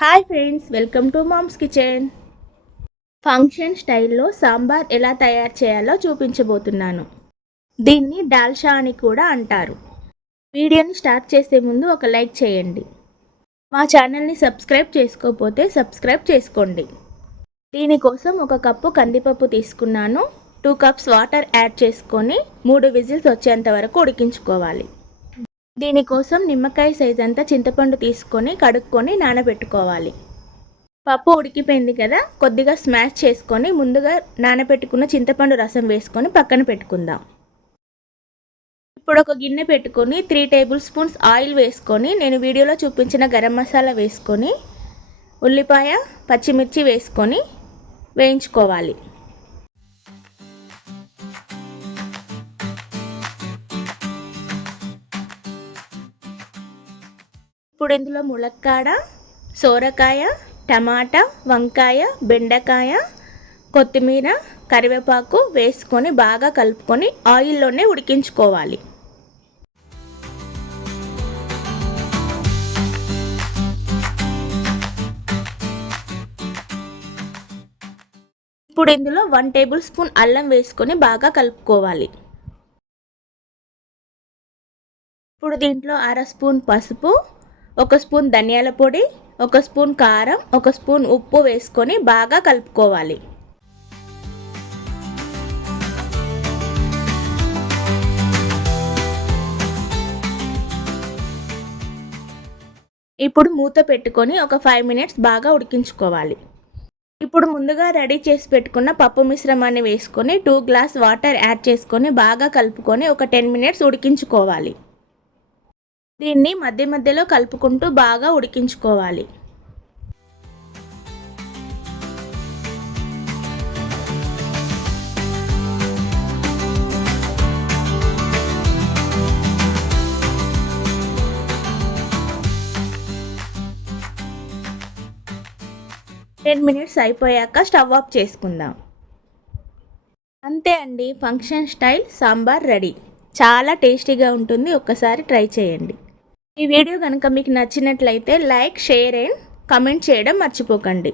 Hi friends, welcome to mom's kitchen. Function స్టైల్లో సాంబార్ ఎలా తయారు చేయాలో చూపించబోతున్నాను. దీన్ని డాల్షా అని కూడా అంటారు. వీడియోని స్టార్ట్ చేసే ముందు ఒక లైక్ చేయండి. మా ఛానల్ని సబ్స్క్రైబ్ చేసుకోకపోతే సబ్స్క్రైబ్ చేసుకోండి. దీనికోసం ఒక కప్పు కందిపప్పు తీసుకున్నాను. 2 కప్స్ వాటర్ యాడ్ చేసుకొని 3 విజిల్స్ వచ్చేంత వరకు ఉడికించుకోవాలి. దీనికోసం నిమ్మకాయ సైజ్ అంతా చింతపండు తీసుకొని కడుక్కొని నానబెట్టుకోవాలి. పప్పు ఉడికిపోయింది కదా, కొద్దిగా స్మాష్ చేసుకొని ముందుగా నానబెట్టుకున్న చింతపండు రసం వేసుకొని పక్కన పెట్టుకుందాం. ఇప్పుడు ఒక గిన్నె పెట్టుకొని 3 టేబుల్ స్పూన్స్ ఆయిల్ వేసుకొని నేను వీడియోలో చూపించిన గరం మసాలా వేసుకొని ఉల్లిపాయ పచ్చిమిర్చి వేసుకొని వేయించుకోవాలి. ఇప్పుడు ఇందులో ములక్కాడ, సోరకాయ, టమాటా, వంకాయ, బెండకాయ, కొత్తిమీర, కరివేపాకు వేసుకొని బాగా కలుపుకొని ఆయిల్లోనే ఉడికించుకోవాలి. ఇప్పుడు ఇందులో 1 టేబుల్ స్పూన్ అల్లం వేసుకొని బాగా కలుపుకోవాలి. ఇప్పుడు దీంట్లో 1/2 స్పూన్ పసుపు, 1 స్పూన్ ధనియాల పొడి, 1 స్పూన్ కారం, 1 స్పూన్ ఉప్పు వేసుకొని బాగా కలుపుకోవాలి. ఇప్పుడు మూత పెట్టుకొని ఒక 5 మినిట్స్ బాగా ఉడికించుకోవాలి. ఇప్పుడు ముందుగా రెడీ చేసి పెట్టుకున్న పప్పు మిశ్రమాన్ని వేసుకొని 2 గ్లాస్ వాటర్ యాడ్ చేసుకొని బాగా కలుపుకొని ఒక 10 మినిట్స్ ఉడికించుకోవాలి. దీన్ని మధ్య మధ్యలో కలుపుకుంటూ బాగా ఉడికించుకోవాలి. టెన్ మినిట్స్ అయిపోయాక స్టవ్ ఆఫ్ చేసుకుందాం. అంతే అండి, ఫంక్షన్ స్టైల్ సాంబార్ రెడీ. చాలా టేస్టీగా ఉంటుంది, ఒక్కసారి ట్రై చేయండి. ఈ వీడియో కనుక మీకు నచ్చినట్లయితే లైక్, షేర్ అండ్ కామెంట్ చేయడం మర్చిపోకండి.